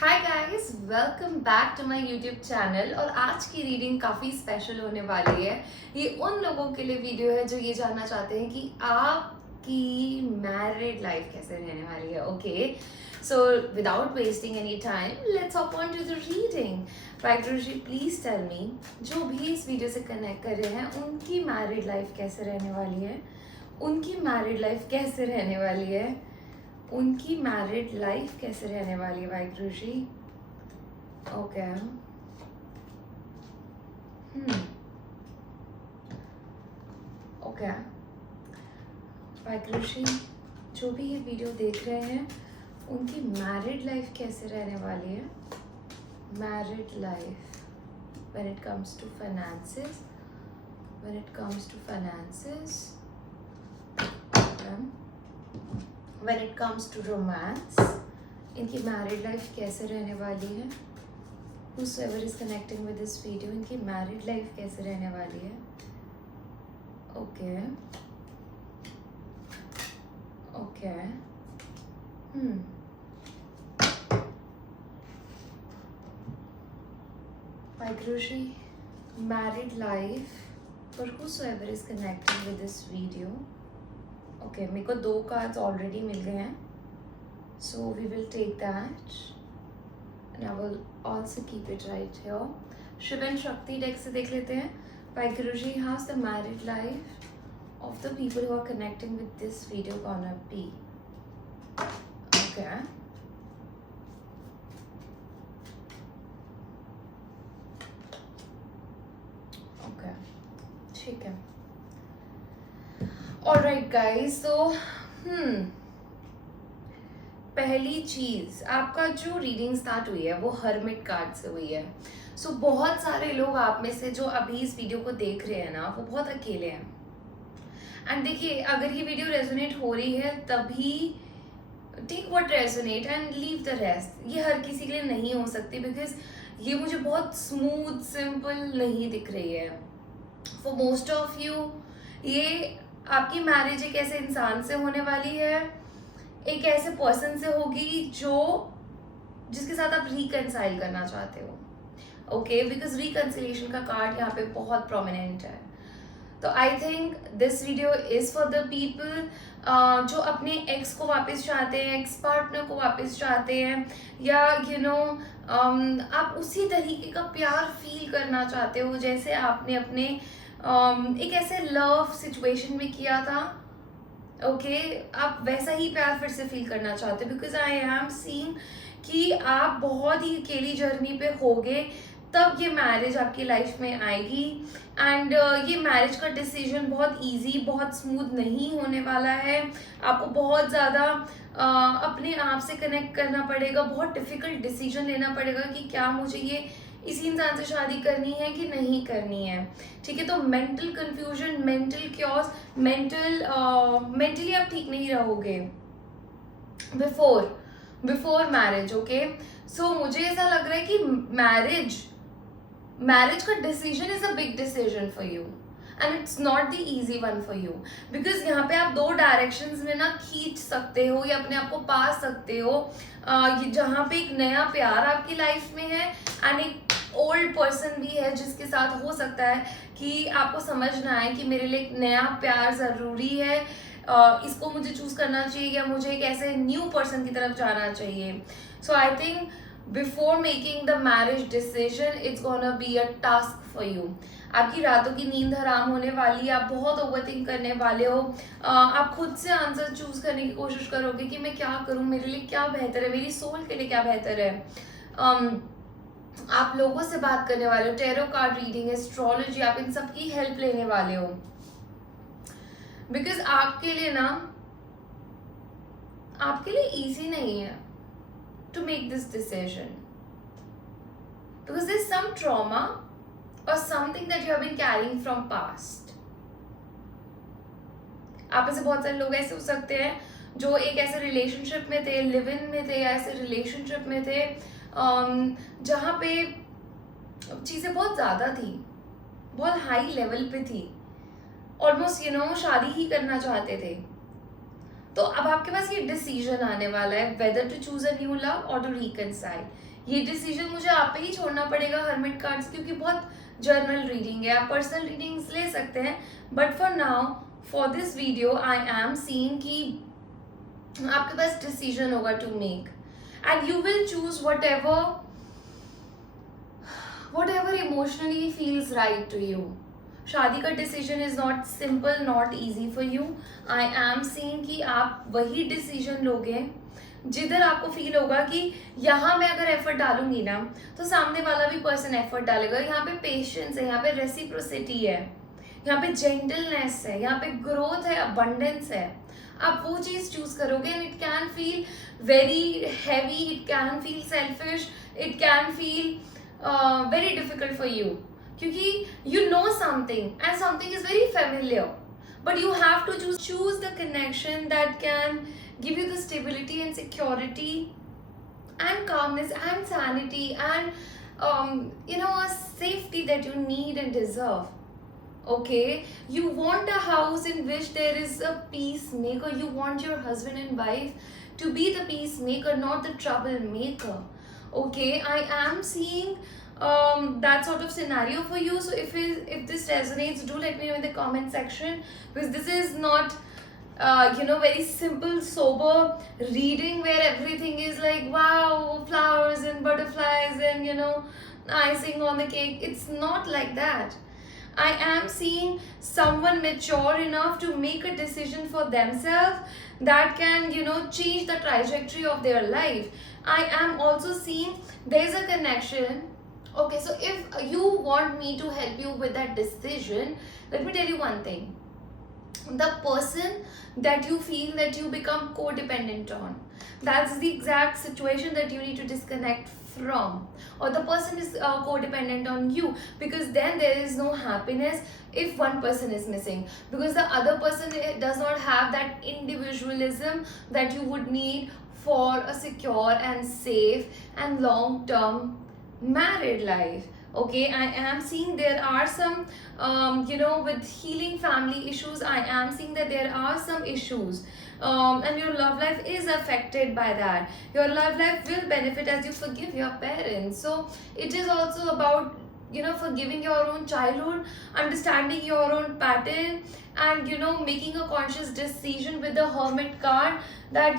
Hi guys, welcome back to my YouTube channel. और आज की रीडिंग काफ़ी स्पेशल होने वाली है। ये उन लोगों के लिए वीडियो है जो ये जानना चाहते हैं कि आपकी मैरिड लाइफ कैसे रहने वाली है। Okay, so without wasting any time let's hop on to the reading. Waheguru ji, please tell me, जो भी इस वीडियो से कनेक्ट कर रहे हैं उनकी मैरिड लाइफ कैसे रहने वाली है, उनकी मैरिड लाइफ कैसे रहने वाली है, उनकी मैरिड लाइफ कैसे रहने वाली है। वाहिगुरु जी, ओके। ओके वाहिगुरु जी, जो भी ये वीडियो देख रहे हैं उनकी मैरिड लाइफ कैसे रहने वाली है। Married life when it comes to finances, when it comes to finances, okay. When it comes to romance, इनकी मैरिड लाइफ कैसे रहने वाली है। Whosoever is connecting with this video, इनकी मैरिड लाइफ कैसे रहने वाली है। Okay okay Waheguru ji, married life for whosoever is connecting with this video. Okay, मेरे को 2 कार्ड्स ऑलरेडी मिल गए हैं, so we will take that and I will also keep it right here. Shiv and Shakti deck से देख लेते हैं। वाहिगुरु ji, how's the married life of the people who are connecting with this video gonna be? Okay. Okay, ठीक है। Alright guys, so पहली चीज, आपका जो रीडिंग स्टार्ट हुई है वो हर्मिट कार्ड से हुई है। सो बहुत सारे लोग आप में से जो अभी इस वीडियो को देख रहे हैं ना, वो बहुत अकेले हैं। एंड देखिए, अगर ये वीडियो रेजोनेट हो रही है तभी take what resonate and leave the rest. ये हर किसी के लिए नहीं हो सकती, बिकॉज ये मुझे बहुत स्मूथ सिंपल नहीं दिख रही है। फॉर मोस्ट ऑफ यू ये आपकी मैरिज एक ऐसे इंसान से होने वाली है, एक ऐसे पर्सन से होगी जिसके साथ आप रिकंसाइल करना चाहते हो। ओके, बिकॉज रिकंसिलेशन का कार्ड यहाँ पे बहुत प्रोमिनेंट है। तो I think this video is for the people जो अपने एक्स को वापस चाहते हैं, एक्स पार्टनर को वापस चाहते हैं, या आप उसी तरीके का प्यार फील करना चाहते हो जैसे आपने अपने एक ऐसे लव सिचुएशन में किया था। ओके, आप वैसा ही प्यार फिर से फील करना चाहते हो, बिकॉज आई एम सीइंग कि आप बहुत ही अकेली जर्नी पे होगे, तब ये मैरिज आपकी लाइफ में आएगी। एंड ये मैरिज का डिसीजन बहुत इजी, बहुत स्मूथ नहीं होने वाला है। आपको बहुत ज़्यादा अपने आप से कनेक्ट करना पड़ेगा, बहुत डिफिकल्ट डिसीजन लेना पड़ेगा कि क्या मुझे ये इसी इंसान से शादी करनी है कि नहीं करनी है। ठीक है, तो mental confusion, mental chaos, mentally आप ठीक नहीं रहोगे बिफोर मैरिज। ओके, सो मुझे ऐसा लग रहा है कि मैरिज का decision is a big decision for you and it's not the easy one for you, because यहाँ पे आप 2 डायरेक्शंस में ना खींच सकते हो या अपने आप को पा सकते हो। जहाँ पे एक नया प्यार आपकी लाइफ में है एंड एक ओल्ड पर्सन भी है जिसके साथ हो सकता है कि आपको समझना आए कि मेरे लिए एक नया प्यार ज़रूरी है, इसको मुझे चूज करना चाहिए या मुझे एक ऐसे न्यू पर्सन की तरफ जाना चाहिए। So I think before making the marriage decision it's gonna be a task for you. आपकी रातों की नींद हराम होने वाली है, आप बहुत ओवरथिंक करने वाले हो, आप खुद से आंसर चूज करने की कोशिश करोगे कि मैं क्या करूं, मेरे लिए क्या बेहतर है, मेरी सोल के लिए क्या बेहतर है। आप लोगों से बात करने वाले हो, टैरो कार्ड रीडिंग, एस्ट्रोलॉजी, आप इन सब की हेल्प लेने वाले हो, बिकॉज आपके लिए इजी नहीं है to make this decision, because there's some trauma or something that you have been carrying from past. आप में से बहुत सारे लोग ऐसे हो सकते हैं जो एक ऐसे रिलेशनशिप में थे, लिव इन में थे, या ऐसे रिलेशनशिप में थे जहाँ पे चीज़ें बहुत ज़्यादा थी, बहुत हाई लेवल पे थी, ऑलमोस्ट शादी ही करना चाहते थे। तो अब आपके पास ये डिसीजन आने वाला है whether to choose a new love और टू रिकनसाइल। ये डिसीजन मुझे आप पे ही छोड़ना पड़ेगा हर्मिट कार्ड्स, क्योंकि बहुत जर्नल रीडिंग है, आप पर्सनल रीडिंग्स ले सकते हैं, but for now for this video I am seeing कि आपके पास डिसीजन होगा to make and you will choose whatever emotionally feels right to you. शादी का decision is not simple, not easy for you. I am seeing कि आप वही डिसीजन लोगे जिधर आपको फील होगा कि यहाँ मैं अगर एफर्ट डालूंगी ना तो सामने वाला भी पर्सन एफर्ट डालेगा। यहाँ पे पेशेंस है, यहाँ पे रेसिप्रोसिटी है, यहाँ पे जेंटलनेस है, यहाँ पे ग्रोथ है, अबंडेंस है। आप वो चीज चूज करोगे and it can feel very heavy, it can feel selfish, it can feel very difficult for you, क्योंकि you know something and something is very familiar, but you have to choose the connection that can give you the stability and security and calmness and sanity and a safety that you need and deserve. Okay, you want a house in which there is a peacemaker. You want your husband and wife to be the peacemaker, not the troublemaker. Okay, I am seeing that sort of scenario for you. So if this resonates, do let me know in the comment section, because this is not very simple sober reading where everything is like wow, flowers and butterflies and icing on the cake. It's not like that. I am seeing someone mature enough to make a decision for themselves that can change the trajectory of their life. I am also seeing there's a connection. Okay, so if you want me to help you with that decision, let me tell you one thing. The person that you feel that you become codependent on, that's the exact situation that you need to disconnect from, or the person is codependent on you, because then there is no happiness if one person is missing, because the other person does not have that individualism that you would need for a secure and safe and long term married life. Okay, I am seeing there are some with healing family issues. I am seeing that there are some issues and your love life is affected by that. Your love life will benefit as you forgive your parents. So it is also about forgiving your own childhood, understanding your own pattern, and making a conscious decision with the hermit card that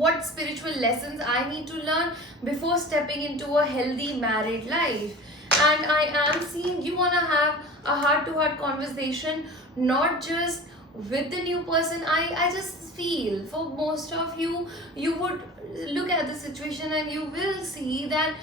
what spiritual lessons I need to learn before stepping into a healthy married life. And I am seeing you want to have a heart-to-heart conversation, not just with the new person. I just feel for most of you, you would look at the situation and you will see that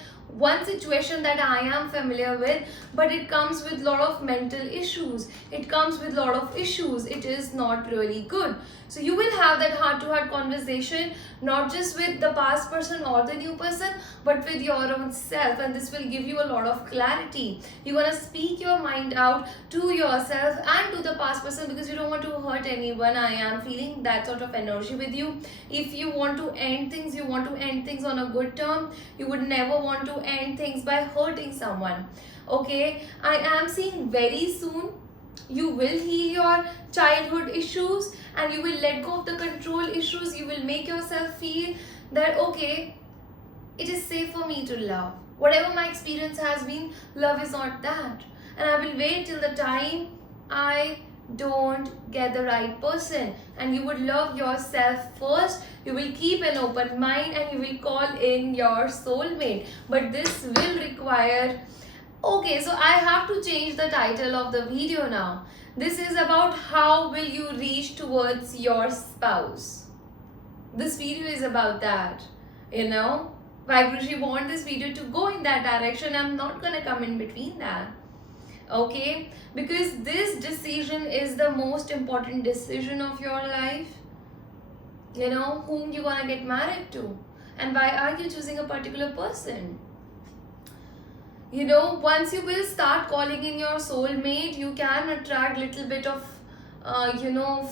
one situation that I am familiar with, but it comes with lot of mental issues, it comes with lot of issues, it is not really good. So you will have that heart-to-heart conversation, not just with the past person or the new person, but with your own self, and this will give you a lot of clarity. You're gonna speak your mind out to yourself and to the past person, because you don't want to hurt anyone. I am feeling that sort of energy with you. If you want to end things, you want to end things on a good term. You would never want to end things by hurting someone. Okay, I am seeing very soon you will heal your childhood issues and you will let go of the control issues. You will make yourself feel that okay, it is safe for me to love. Whatever my experience has been, love is not that, and I will wait till the time I don't get the right person. And you would love yourself first. You will keep an open mind and you will call in your soulmate, but this will require. Okay, so I have to change the title of the video now. This is about how will you reach towards your spouse. This video is about that. Vaiguruji want this video to go in that direction. I'm not gonna come in between that. Okay, because this decision is the most important decision of your life. Whom you gonna get married to, and why are you choosing a particular person? Once you will start calling in your soulmate, you can attract little bit of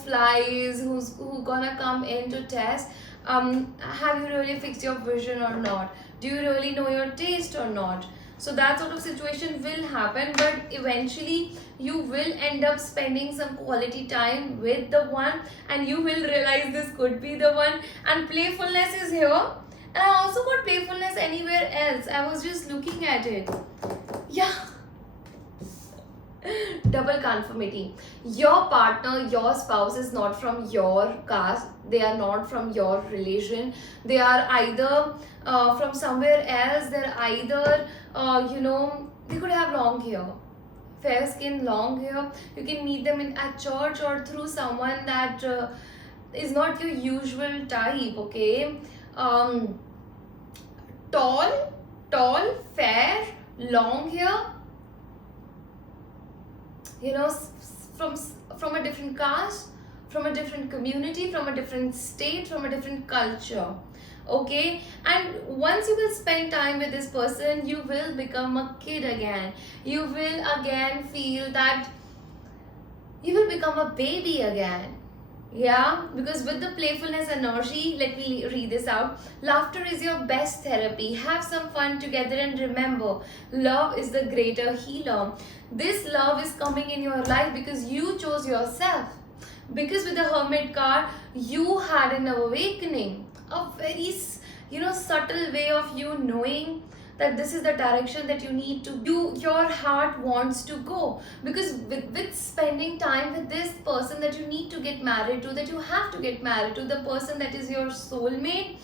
flies who gonna come in to test have you really fixed your vision or not, do you really know your taste or not. So that sort of situation will happen, but eventually you will end up spending some quality time with the one, and you will realize this could be the one. And playfulness is here, and I also got playfulness anywhere else. I was just looking at it. Yeah. Double conformity. Your partner, your spouse is not from your caste, they are not from your religion, they are either from somewhere else, they're either they could have long hair, fair skin, long hair. You can meet them at church or through someone that is not your usual type. Okay. Tall, fair, long hair, from a different caste, from a different community, from a different state, from a different culture. Okay. And once you will spend time with this person, you will become a kid again. You will again feel that you will become a baby again. Yeah, because with the playfulness energy, let me read this out. Laughter is your best therapy. Have some fun together, and remember, love is the greater healer. This love is coming in your life because you chose yourself. Because with the Hermit card, you had an awakening, a very subtle way of you knowing that this is the direction that you need to your heart wants to go. Because with spending time with this person that you need to get married to, that you have to get married to, the person that is your soulmate,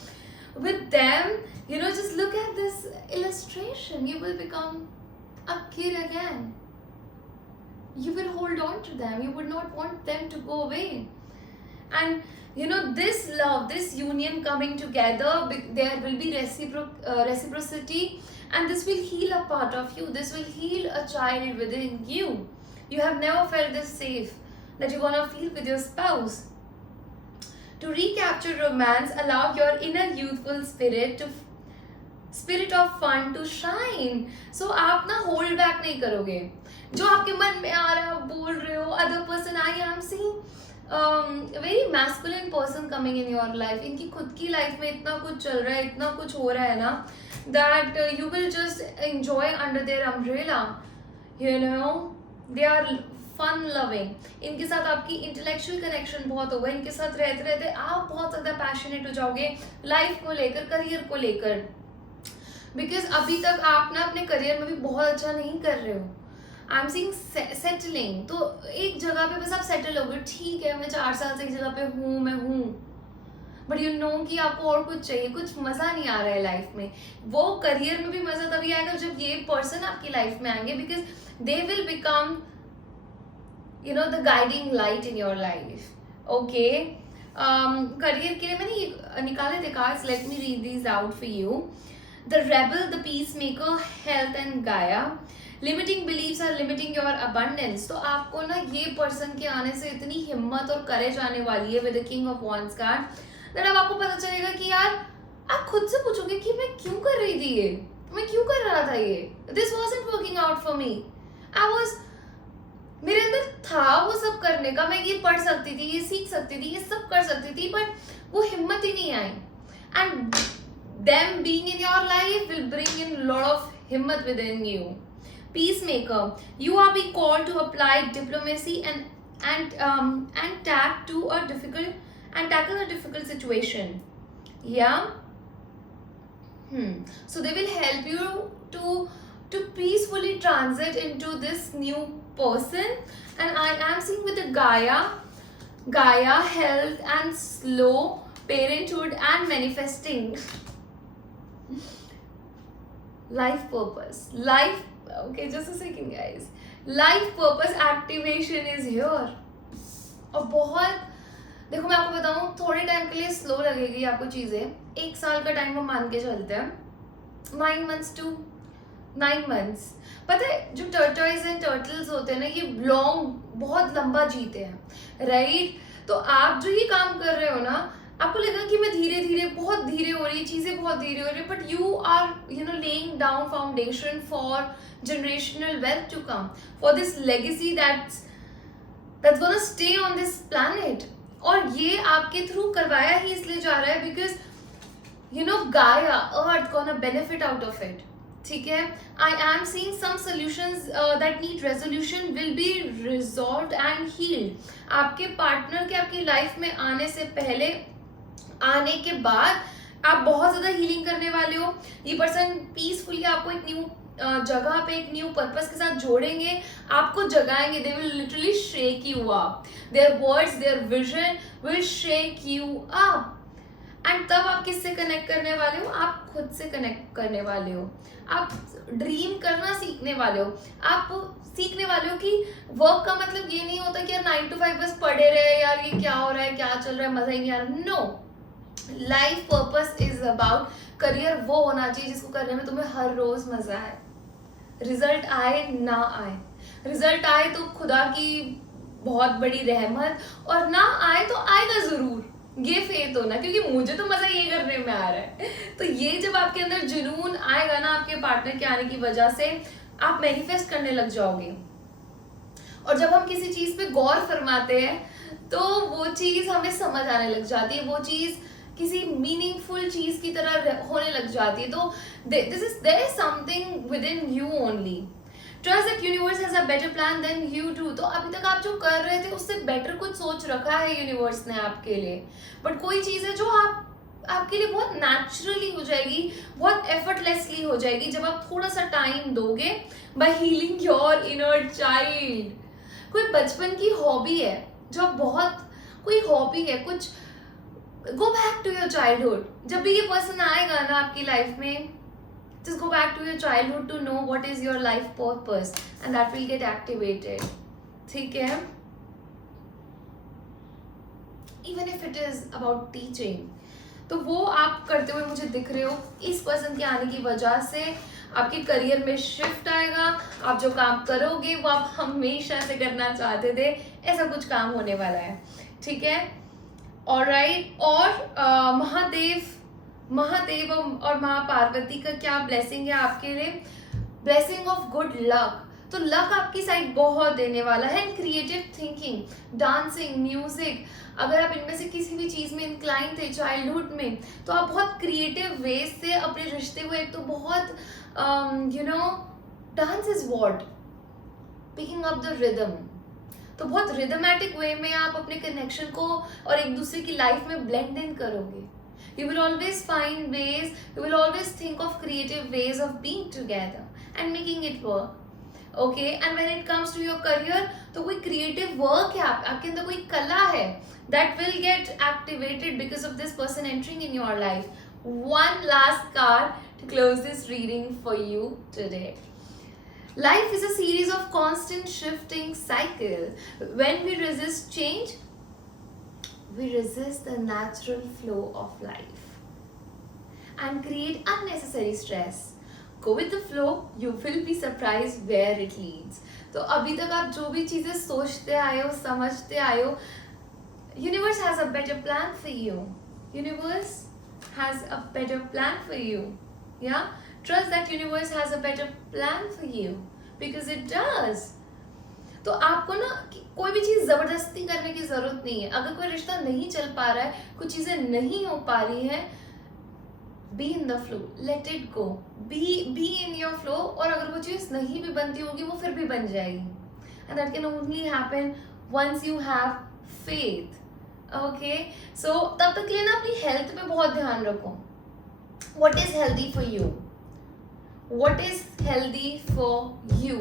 with them, just look at this illustration. You will become a kid again. You will hold on to them. You would not want them to go away. And this love, this union coming together, there will be reciprocity, and this will heal a part of you. This will heal a child within you. You have never felt this safe that you're gonna feel with your spouse. To recapture romance, allow your inner youthful spirit of fun to shine. So आप ना hold back नहीं करोगे. जो आपके मन में आ रहा है, आप बोल रहे हो. Other person, I am seeing a very masculine person coming in your life. इनकी खुद की life में इतना कुछ चल रहा है, इतना कुछ हो रहा है ना, that you will just enjoy under their umbrella. They are fun loving. इनके साथ आपकी intellectual connection बहुत होगा. इनके साथ रहते रहते आप बहुत ज़्यादा passionate हो जाओगे life को लेकर, career को लेकर. Because अभी तक आप ना अपने career में भी बहुत अच्छा नहीं कर रहे हो. I'm seeing settling. तो एक जगह पे बस आप settle हो गए. ठीक है, मैं 4 साल से एक जगह पे हूँ, मैं हूँ. बट कि आपको और कुछ चाहिए, कुछ मज़ा नहीं आ रहा है लाइफ में. वो करियर में भी मज़ा तभी आएगा जब ये पर्सन आपकी लाइफ में आएंगे. Because they will become the guiding light in your life. Okay. Career के लिए मैंने निकाले थे cards. Let me read these out for you. The rebel, the peace maker, health and Gaia. Limiting beliefs are limiting your abundance. तो आपको ना ये पर्सन के आने से इतनी हिम्मत और करेज आने वाली है with the king of wands card, that अब आपको पता चलेगा कि यार आप खुद से पूछोगे कि मैं क्यों कर रही थी ये, मैं क्यों कर रहा था ये. This wasn't working out for me. मेरे अंदर था वो सब करने का. मैं ये पढ़ सकती थी, ये सीख सकती थी, ये सब कर सकती थी, बट वो हिम्मत ही नहीं आई. And them being in your life will bring in a lot of himmat within you. Peacemaker, you are being called to apply diplomacy and tackle a difficult situation. Yeah. So they will help you to peacefully transit into this new person. And I am seeing with the Gaia, health and slow parenthood and manifesting. Life purpose. Okay, just a second guys. Life purpose activation is here. और बहुत देखो, मैं आपको बताऊं, थोड़े टाइम के लिए स्लो लगेगी आपको चीजें. 1 साल का टाइम हम मान के चलते हैं. 9 months to 9 months. पता है जो टर्टल्स एंड टर्टल्स होते हैं ना, ये बहुत लंबा जीते हैं, राइट. तो आप जो ये काम कर रहे हो ना, आपको लगेगा कि मैं धीरे धीरे, बहुत धीरे हो रही है चीजें, बहुत धीरे हो रही है, but you are laying down foundation for generational wealth to come, for this legacy that's gonna stay on this planet. और ये आपके थ्रू करवाया ही इसलिए जा रहा है because Gaia, earth gonna benefit out of it. ठीक है, I am seeing some solutions that need resolution will be resolved and healed. आपके पार्टनर के आपकी लाइफ में आने से पहले, आने के बाद आप बहुत ज्यादा हीलिंग करने वाले हो। ये पर्सन पीसफुली आपको एक न्यू जगह पे, एक न्यू पर्पस के साथ जोड़ेंगे, आपको जगाएंगे। They will literally shake you up, their words, their vision will shake you up. And तब आप किससे कनेक्ट करने वाले हो? आप खुद से कनेक्ट करने वाले हो। आप ड्रीम करना सीखने वाले हो। आप सीखने वाले हो कि वर्क का मतलब ये नहीं होता कि यार 9 to 5 बस पढ़े रहे, यार ये क्या हो रहा है, क्या चल रहा है, मजा ही नहीं आ रहा। No, life purpose is about career वो होना चाहिए जिसको करने में तुम्हें हर रोज मजा आए। रिजल्ट आए ना आए, रिजल्ट आए तो खुदा की बहुत बड़ी रहमत, और ना आए तो आएगा जरूर, ये फेथ होना, क्योंकि मुझे तो मजा ये करने में आ रहा है। तो ये जब आपके अंदर जुनून आएगा ना आपके पार्टनर के आने की वजह से, आप मैनिफेस्ट करने लग जाओगे। और जब हम किसी चीज पे गौर फरमाते हैं तो वो चीज हमें समझ आने लग जाती है, वो चीज किसी मीनिंगफुल चीज की तरह होने लग जाती है। तो there is something within you only. Trust that universe has a better plan than you do. तो अभी तक आप जो कर रहे थे उससे बेटर कुछ सोच रखा है यूनिवर्स ने आपके लिए, बट कोई चीज है जो आपके लिए बहुत नेचुरली हो जाएगी, बहुत एफर्टलेसली हो जाएगी जब आप थोड़ा सा टाइम दोगे by healing your inner child. कोई बचपन की हॉबी है जो आप बहुत, कोई हॉबी है कुछ, go back to your childhood. जब भी ये पर्सन आएगा ना आपकी लाइफ में, just go back to your childhood to know what is your life purpose and that will get activated. ठीक है, even if it is about teaching, तो वो आप करते हुए मुझे दिख रहे हो। इस पर्सन के आने की वजह से आपके करियर में शिफ्ट आएगा। आप जो काम करोगे वो आप हमेशा से करना चाहते थे, ऐसा कुछ काम होने वाला है। ठीक है, ऑलराइट। और महादेव और माँ पार्वती का क्या ब्लेसिंग है आपके लिए? Blessing of good luck. तो लक आपकी साइड बहुत देने वाला है। क्रिएटिव थिंकिंग, डांसिंग, म्यूजिक, अगर आप इनमें से किसी भी चीज में इंक्लाइन थे चाइल्डहुड में, तो आप बहुत क्रिएटिव वेज से अपने रिश्ते को, एक तो बहुत dance is what picking up the rhythm, तो बहुत रिदमेटिक वे में आप अपने कनेक्शन को और एक दूसरे की लाइफ में ब्लेंड इन करोगे। You will always find ways, you will always think of creative ways of being together and making it work. Okay, and when it comes to your career, तो कोई creative work है, आपके अंदर कोई कला है, that will get activated because of this person entering in your life. One last card to close this reading for you today. Life is a series of constant shifting cycle. When we resist change, we resist the natural flow of life and create unnecessary stress. Go with the flow, you will be surprised where it leads. तो अभी तक आप जो भी चीजें सोचते आए हो, समझते आए हो, universe has a better plan for you. Universe has a better plan for you. Yeah, trust that universe has a better plan for you because it does. तो आपको ना कोई भी चीज जबरदस्ती करने की जरूरत नहीं है। अगर कोई रिश्ता नहीं चल पा रहा है, कुछ चीजें नहीं हो पा रही है, be in the flow, let it go, be in your flow. और अगर वो चीज नहीं भी बनती होगी वो फिर भी बन जाएगी, and that can only happen once you have faith. Okay, so तब तक के लिए ना अपनी हेल्थ पे बहुत ध्यान रखो। What is healthy for you? What is healthy for you,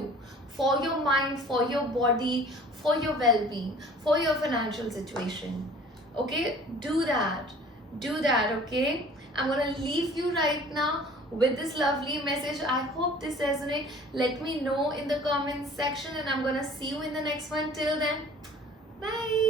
for your mind, for your body, for your well-being, for your financial situation? Okay, do that, okay? I'm gonna leave you right now with this lovely message. I hope this resonates. Let me know in the comment section and I'm gonna see you in the next one. Till then, bye.